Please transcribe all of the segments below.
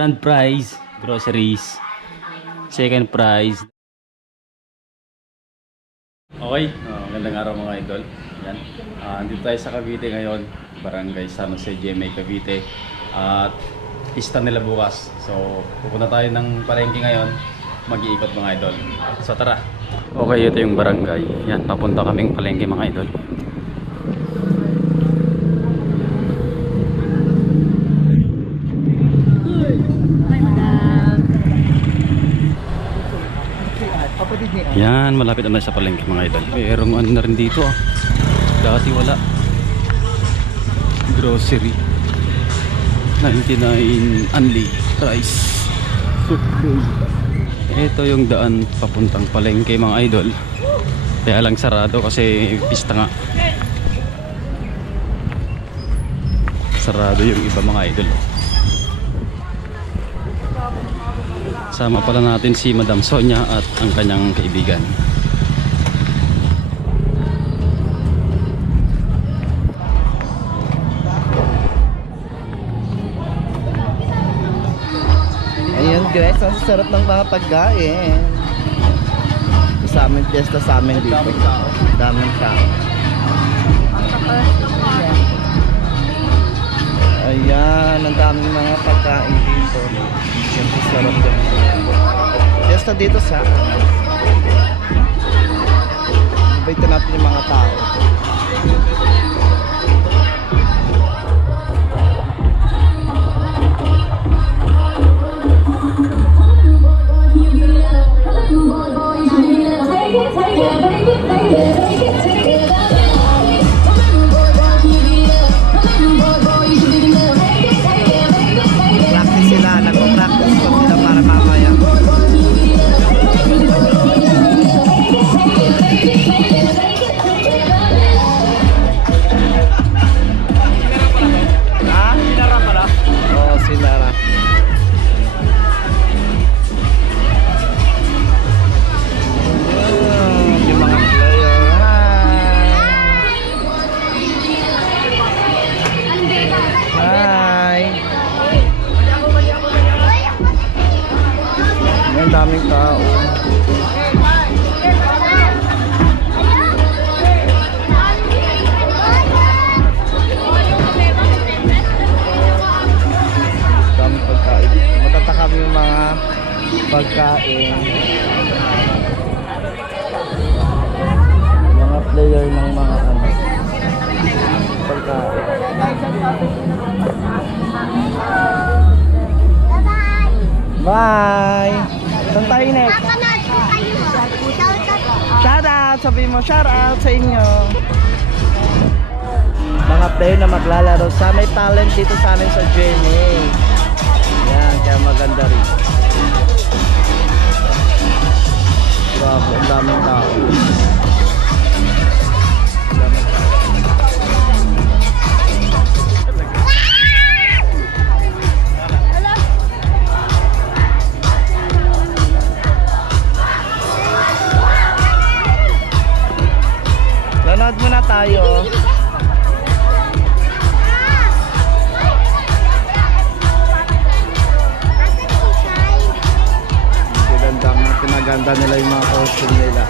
Grand prize, groceries. Second prize. Okay, uh, magandang araw mga idol. Yan. Ah, andito tayo sa Cavite ngayon, Barangay San Jose, GMA Cavite. At pista nila bukas. So, pupunta tayo ng palengke ngayon. Mag-iikot mga idol. So, tara. Okay, ito yung barangay. Yan, papunta kaming palengke mga idol. Yan, malapit na sa palengke mga idol. Merong ano na rin dito ah. Dati wala. Grocery. 99 only price. Ito yung daan papuntang palengke mga idol. Kaya lang sarado kasi pista nga. Sarado yung iba mga idol. Sama pala natin si Madam Sonia at ang kanyang kaibigan. Ayun guys, ang sarap ng mga pagkain. Sa aming piyesta sa amin dito. Daming tao. Daming tao. Ayan, ang daming mga pagkain dito. Ang sarap Piyesta dito sa Invite natin yung mga tao. Bye! Saan tayo next? Shout out! Sabihin mo shout out sa inyo. Mga player na maglalaro sa may talent dito sa amin sa GMA. Yan, kaya maganda rin. Grabe, ang daming tao. Ganda nila, yung mga. Ganda costume nila.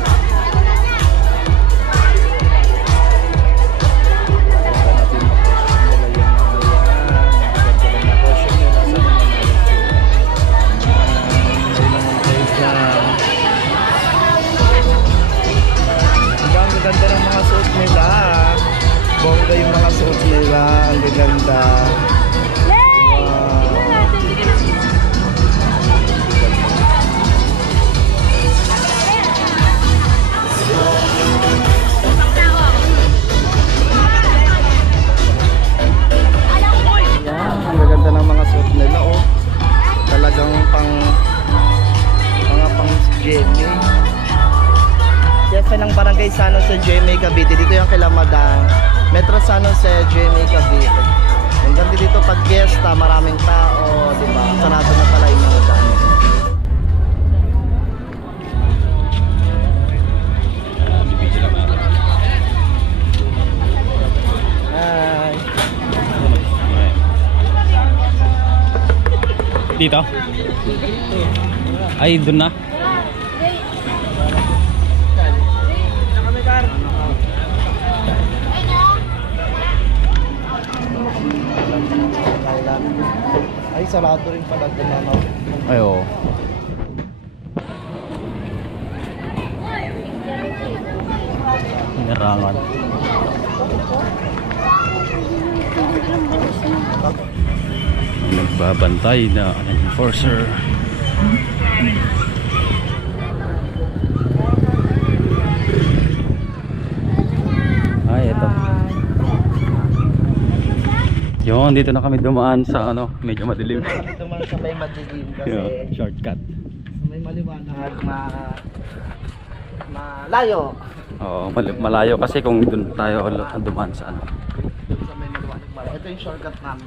Ganda ng mga suot nila. Bongga yung mga suot nila. Ang gaganda. Suot nila oh. Talagang pang mga pang GMA. Jefe ng Barangay San Jose, GMA Cavite. Dito yung kila. Metro San Jose, GMA Cavite. Ang ganda dito pag fiesta, maraming tao, di ba? Sarado na pala yung mga. Dito? Ay, doon na. Ay, sarado rin pala doon ano. Ay, oo. Inarangan. Nagbabantay na enforcer. Ay, ito. Yun, dito na kami dumaan sa ano, medyo madilim. Man sa may madilim kasi Yeah, shortcut. may maliwanag ma malayo. Oo, mal- malayo kasi kung doon tayo dumaan sa ano. Ito yung shortcut namin.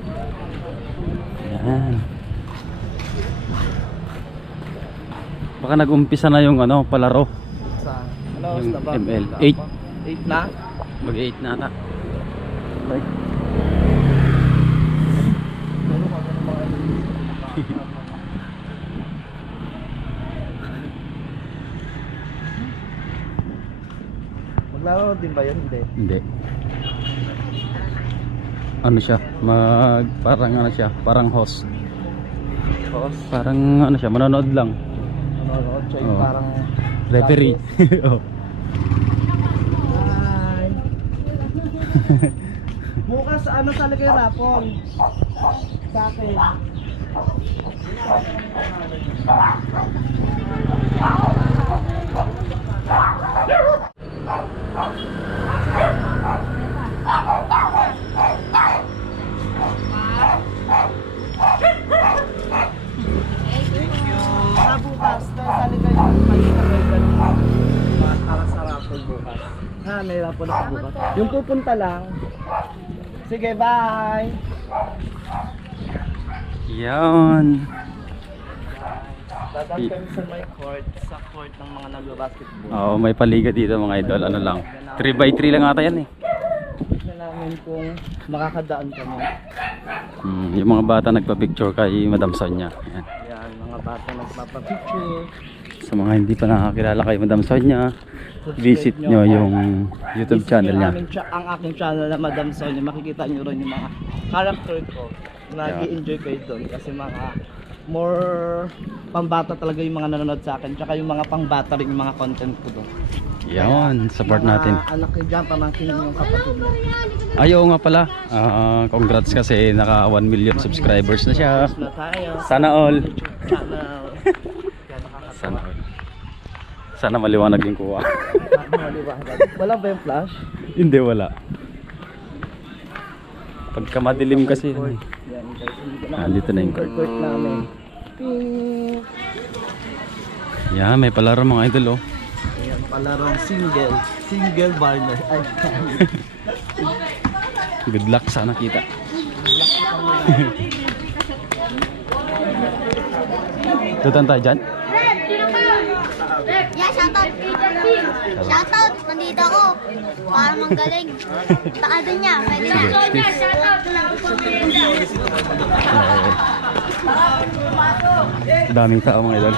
Yan. Baka nag-umpisa na yung ano, palaro. Sa, ano, Yung? ML. Wala Eight. pa. Eight na? Mag-8 na ata. Okay. Maglaro din ba yun? Hindi. Hindi. Ano siya? Mag parang ano siya, parang host. Boss? Parang ano siya, manonood lang. Nanonood siya Oo. parang... Referee. oh. Bukas ano talaga yung rapon? Sa akin. Sa Yung pupunta lang. Sige, bye! Yan. Dadaan kami sa may court, sa court ng mga nagbabasketball. Oo, may paliga dito mga idol. Ano lang. 3x3 lang ata yan eh. Tignan namin kung makakadaan kami. Hmm, yung mga bata nagpa-picture kay Madam Sonia. Yan. Yan, mga bata nagpapapicture. Sa mga hindi pa nakakilala kay Madam Sonia, visit nyo yung YouTube channel niya. aming cha- ang aking channel na Madam Sonia. Makikita nyo rin yung mga character ko. Nag-enjoy kayo doon kasi mga more pambata talaga yung mga nanonood sa akin. Tsaka yung mga pangbata rin yung mga content ko doon. Yan, support Mga natin. anak ko dyan, pamangkin yung kapatid niya. Ayaw nga pala. Ah, congrats kasi naka 1 million subscribers na siya. Na tayo. Sana all. Channel. Sana. Sana maliwanag yung kuha. Wala ba yung flash? hindi wala. Pagka madilim kasi. Ah, dito na yung court. court namin. Yan, may palaro mga idol oh. Ayan, palarong single. Single barner. Ay, Good luck sana kita. Tutan tayo dyan? Yeah, shoutout. Shoutout. Nandito ako. Para manggaling. Baka doon niya. Pwede na. Shoutout. Daming tao mga idol.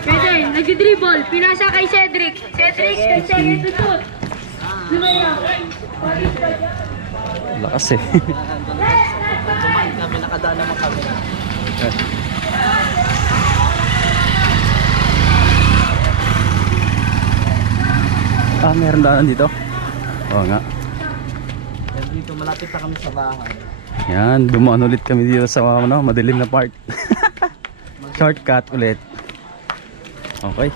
Pwede. Nag-dribble. Pinasa kay Cedric. Cedric. Kay Cedric tutut. Lumaya. Lakas eh. kami, nakadaan naman kami. Ah, meron daanan dito? Oo nga. Yan dito, malapit na kami sa bahay. Yan, dumaan ulit kami dito sa ano, madilim na part. Shortcut ulit. Okay.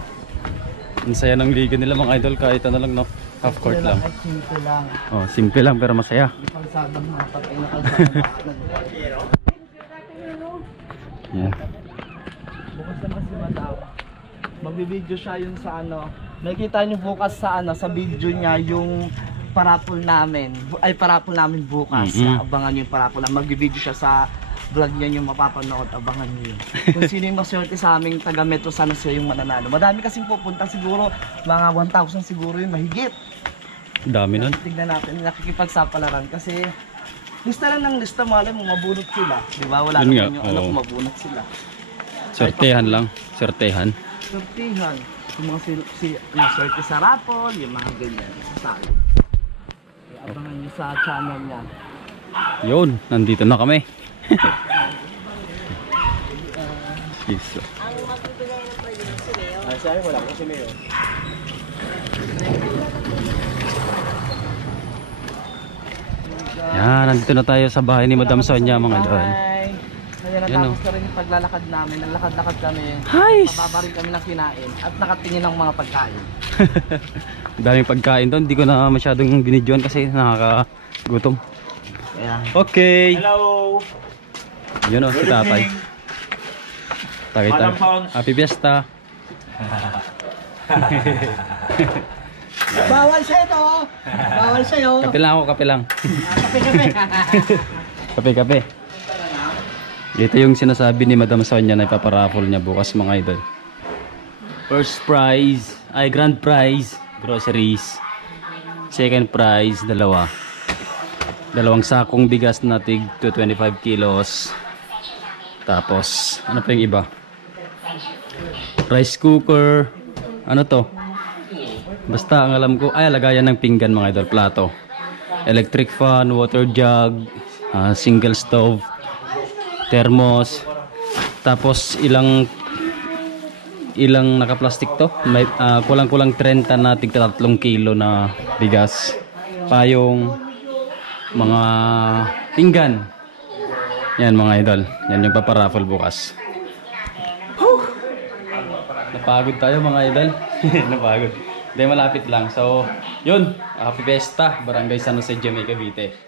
Ang saya ng liga nila mga idol kahit ano lang no. Half court lang. Ay, simple lang. Oh, simple lang pero masaya. Kalsadang mga patay na kalsadang Yan. Bukas Madam. Magbibideo siya yun sa ano. Nakikita niyo bukas sa ano, sa video niya yung parapol namin. Ay, parapol namin bukas. Mhm. Abangan niyo yung parapol. Magbibideo siya sa vlog niya yung mapapanood. Abangan niyo yun. Kung sino yung maswerte sa aming taga Metro San Jose yung mananalo. Madami kasing pupunta siguro. Mga 1,000 siguro yun, mahigit. Dami nun. Tignan natin, nakikipagsapalaran kasi lista lang ng lista, malay mo, mabunot sila. Di ba? Wala Yun naman nga, yung anak oo. mabunot sila. Sortehan lang. Sortehan. Sortihan. Yung mga si, si yung sorte sa rapol, yung mga ganyan. Sa sali. Kaya Abangan nyo sa channel niya. Yun, nandito na kami. Iso. Ay, sa'yo, wala ko si Mayo. Yan, nandito na tayo sa bahay ni Madam Sonia mga idol. Yan, natapos na rin yung paglalakad namin. Nalakad-lakad kami. Hi! Pababa rin kami ng kinain at nakatingin ng mga pagkain. Daming pagkain doon. Hindi ko na masyadong binidyoan kasi nakakagutom. Kaya, Okay. Hello! Yun o, si Good tatay. evening. Tagay tayo. Madam Pons. Happy Fiesta. Bawal siya ito! Bawal sa'yo! Kape lang ako, kape lang. Kape-kape! Kape, kape. Ito yung sinasabi ni Madam Sonia na ipaparaffle niya bukas mga idol. First prize, ay grand prize, groceries. Second prize, dalawa. Dalawang sakong bigas na tig 225 kilos. Tapos, ano pa yung iba? Rice cooker. Ano to? Basta ang alam ko, ay lagayan ng pinggan mga idol, plato. Electric fan, water jug, ah, single stove, thermos. Tapos ilang ilang naka-plastic to? May ah, kulang-kulang 30 na tig 3 kilo na bigas. Payong mga pinggan. Yan mga idol. Yan yung paparaffle bukas. Whew! Napagod tayo mga idol. Napagod. Hindi malapit lang. So, yun. Happy Fiesta. Barangay San Jose, Jamaica, Cavite.